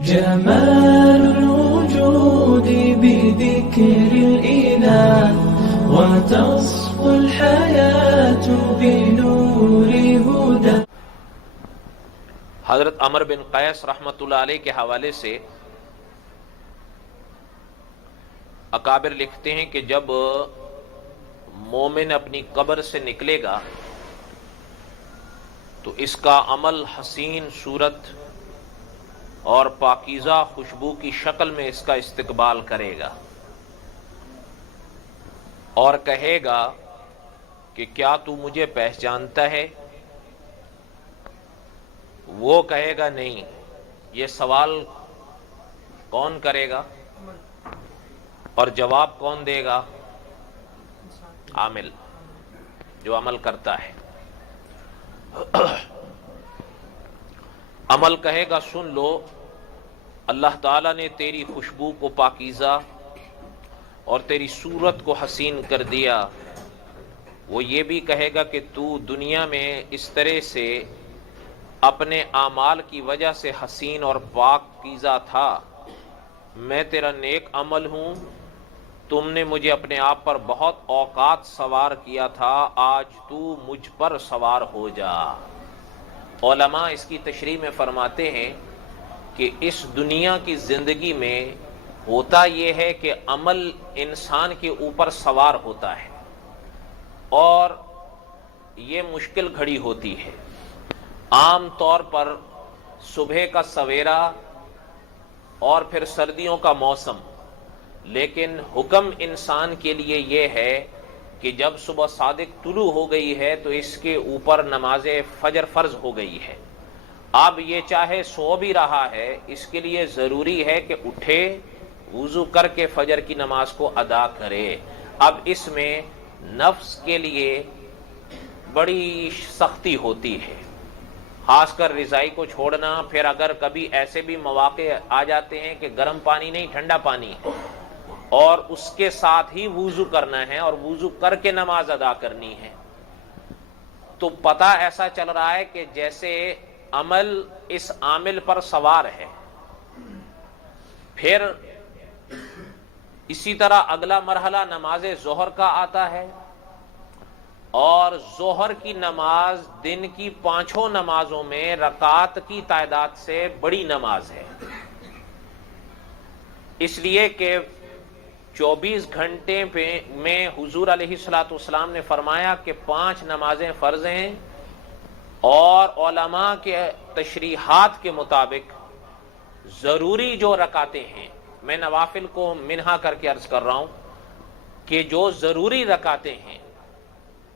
جمال الوجود بذكر الإله وتصفو الحياة بنور هدى. حضرت عمر بن قیس رحمۃ اللہ علیہ کے حوالے سے اکابر لکھتے ہیں کہ جب مومن اپنی قبر سے نکلے گا تو اس کا عمل حسین صورت اور پاکیزہ خوشبو کی شکل میں اس کا استقبال کرے گا اور کہے گا کہ کیا تو مجھے پہچانتا ہے؟ وہ کہے گا نہیں. یہ سوال کون کرے گا اور جواب کون دے گا؟ عامل، جو عمل کرتا ہے. عمل کہے گا سن لو، اللہ تعالیٰ نے تیری خوشبو کو پاکیزہ اور تیری صورت کو حسین کر دیا. وہ یہ بھی کہے گا کہ تو دنیا میں اس طرح سے اپنے اعمال کی وجہ سے حسین اور پاکیزہ تھا، میں تیرا نیک عمل ہوں، تم نے مجھے اپنے آپ پر بہت اوقات سوار کیا تھا، آج تو مجھ پر سوار ہو جا. علماء اس کی تشریح میں فرماتے ہیں کہ اس دنیا کی زندگی میں ہوتا یہ ہے کہ عمل انسان کے اوپر سوار ہوتا ہے اور یہ مشکل گھڑی ہوتی ہے. عام طور پر صبح کا سویرا اور پھر سردیوں کا موسم، لیکن حکم انسان کے لیے یہ ہے کہ جب صبح صادق طلوع ہو گئی ہے تو اس کے اوپر نماز فجر فرض ہو گئی ہے. اب یہ چاہے سو بھی رہا ہے، اس کے لیے ضروری ہے کہ اٹھے، وضو کر کے فجر کی نماز کو ادا کرے. اب اس میں نفس کے لیے بڑی سختی ہوتی ہے، خاص کر رضائی کو چھوڑنا. پھر اگر کبھی ایسے بھی مواقع آ جاتے ہیں کہ گرم پانی نہیں ٹھنڈا پانی ہے اور اس کے ساتھ ہی وضو کرنا ہے اور وضو کر کے نماز ادا کرنی ہے، تو پتہ ایسا چل رہا ہے کہ جیسے عمل اس عامل پر سوار ہے. پھر اسی طرح اگلا مرحلہ نماز ظہر کا آتا ہے، اور ظہر کی نماز دن کی 5 نمازوں میں رکعات کی تعداد سے بڑی نماز ہے، اس لیے کہ 24 گھنٹے میں حضور علیہ الصلوۃ والسلام نے فرمایا کہ 5 نمازیں فرض ہیں، اور علماء کے تشریحات کے مطابق ضروری جو رکعتیں ہیں، میں نوافل کو منہا کر کے عرض کر رہا ہوں کہ جو ضروری رکعتیں ہیں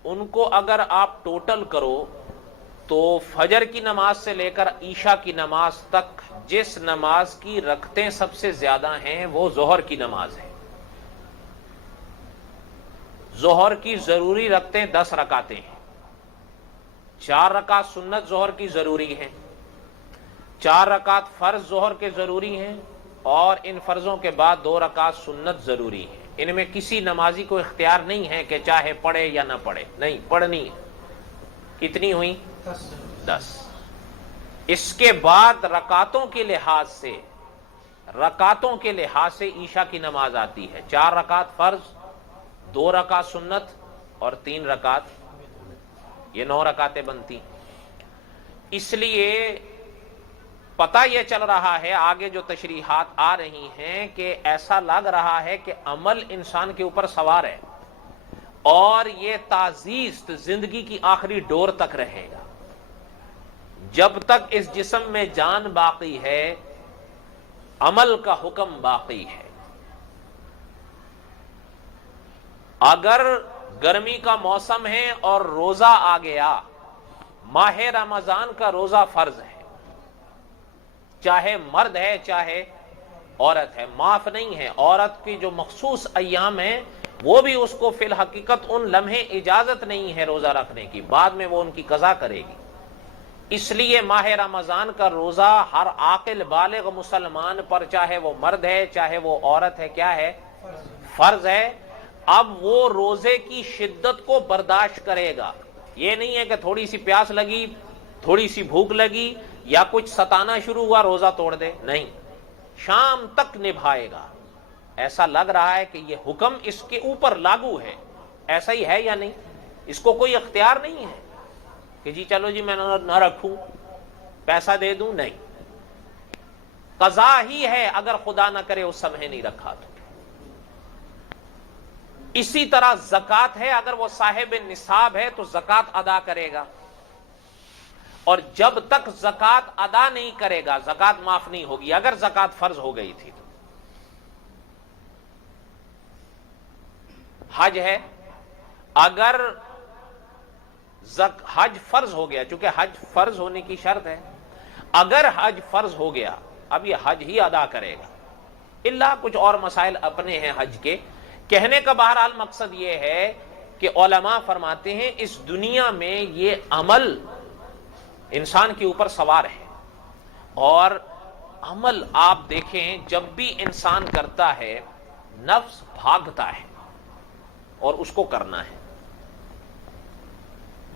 ان کو اگر آپ ٹوٹل کرو تو فجر کی نماز سے لے کر عشاء کی نماز تک جس نماز کی رکعتیں سب سے زیادہ ہیں وہ ظہر کی نماز ہے. ظہر کی ضروری رکعتیں 10 رکعتیں ہیں. 4 رکعت سنت ظہر کی ضروری ہیں، 4 رکعت فرض ظہر کے ضروری ہیں، اور ان فرضوں کے بعد 2 رکعت سنت ضروری ہیں. ان میں کسی نمازی کو اختیار نہیں ہے کہ چاہے پڑھے یا نہ پڑھے، نہیں پڑھنی ہے. کتنی ہوئی؟ 10. اس کے بعد رکعتوں کے لحاظ سے عشاء کی نماز آتی ہے. 4 رکعت فرض، 2 رکعت سنت اور 3 رکعت، یہ 9 رکعتیں بنتی. اس لیے پتہ یہ چل رہا ہے، آگے جو تشریحات آ رہی ہیں، کہ ایسا لگ رہا ہے کہ عمل انسان کے اوپر سوار ہے اور یہ تعزیز زندگی کی آخری ڈور تک رہے گا. جب تک اس جسم میں جان باقی ہے عمل کا حکم باقی ہے. اگر گرمی کا موسم ہے اور روزہ آ گیا، ماہ رمضان کا روزہ فرض ہے، چاہے مرد ہے چاہے عورت ہے. معاف نہیں ہے، عورت کی جو مخصوص ایام ہیں وہ بھی اس کو فی الحقیقت ان لمحے اجازت نہیں ہے روزہ رکھنے کی، بعد میں وہ ان کی قضا کرے گی. اس لیے ماہ رمضان کا روزہ ہر عاقل بالغ مسلمان پر، چاہے وہ مرد ہے چاہے وہ عورت ہے، کیا ہے؟ فرض ہے. اب وہ روزے کی شدت کو برداشت کرے گا. یہ نہیں ہے کہ تھوڑی سی پیاس لگی، تھوڑی سی بھوک لگی یا کچھ ستانا شروع ہوا روزہ توڑ دے، نہیں. شام تک نبھائے گا۔ ایسا لگ رہا ہے کہ یہ حکم اس کے اوپر لاگو ہے، ایسا ہی ہے یا نہیں؟ اس کو کوئی اختیار نہیں ہے کہ جی چلو جی میں نہ رکھوں، پیسہ دے دوں، نہیں، قضا ہی ہے اگر خدا نہ کرے اس سمے نہیں رکھا تو۔ اسی طرح زکوٰۃ ہے، اگر وہ صاحب نصاب ہے تو زکوٰۃ ادا کرے گا، اور جب تک زکوٰۃ ادا نہیں کرے گا زکوٰۃ معاف نہیں ہوگی اگر زکوٰۃ فرض ہو گئی تھی تو۔ حج ہے، اگر حج فرض ہو گیا، چونکہ حج فرض ہونے کی شرط ہے، اگر حج فرض ہو گیا اب یہ حج ہی ادا کرے گا، الا کچھ اور مسائل اپنے ہیں حج کے۔ کہنے کا بہرحال مقصد یہ ہے کہ علماء فرماتے ہیں اس دنیا میں یہ عمل انسان کے اوپر سوار ہے، اور عمل آپ دیکھیں جب بھی انسان کرتا ہے نفس بھاگتا ہے اور اس کو کرنا ہے۔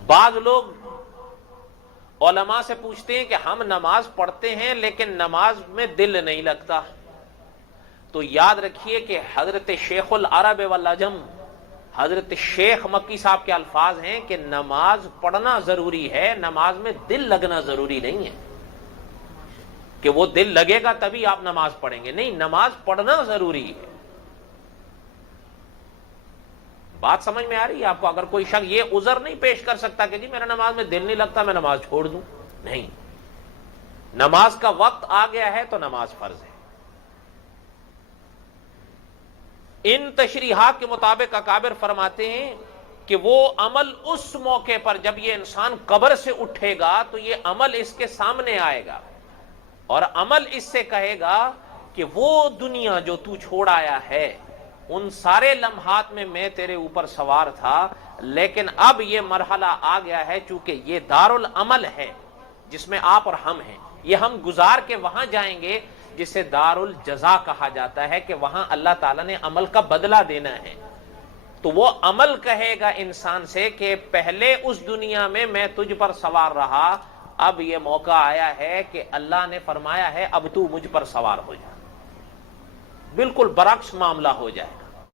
بعض لوگ علماء سے پوچھتے ہیں کہ ہم نماز پڑھتے ہیں لیکن نماز میں دل نہیں لگتا، تو یاد رکھیے کہ حضرت شیخ العرب والعجم حضرت شیخ مکی صاحب کے الفاظ ہیں کہ نماز پڑھنا ضروری ہے، نماز میں دل لگنا ضروری نہیں ہے کہ وہ دل لگے گا تبھی آپ نماز پڑھیں گے، نہیں، نماز پڑھنا ضروری ہے۔ بات سمجھ میں آ رہی ہے آپ کو؟ اگر کوئی شخص یہ عذر نہیں پیش کر سکتا کہ جی میرا نماز میں دل نہیں لگتا میں نماز چھوڑ دوں، نہیں، نماز کا وقت آ گیا ہے تو نماز فرض ہے۔ ان تشریحات کے مطابق اکابر فرماتے ہیں کہ وہ عمل اس موقع پر جب یہ انسان قبر سے اٹھے گا تو یہ عمل اس کے سامنے آئے گا، اور عمل اس سے کہے گا کہ وہ دنیا جو تو چھوڑ آیا ہے ان سارے لمحات میں میں تیرے اوپر سوار تھا، لیکن اب یہ مرحلہ آ گیا ہے چونکہ یہ دار العمل ہے جس میں آپ اور ہم ہیں، یہ ہم گزار کے وہاں جائیں گے جسے دار الجزا کہا جاتا ہے کہ وہاں اللہ تعالیٰ نے عمل کا بدلہ دینا ہے۔ تو وہ عمل کہے گا انسان سے کہ پہلے اس دنیا میں میں تجھ پر سوار رہا، اب یہ موقع آیا ہے کہ اللہ نے فرمایا ہے اب تو مجھ پر سوار ہو جا، بالکل برعکس معاملہ ہو جائے گا۔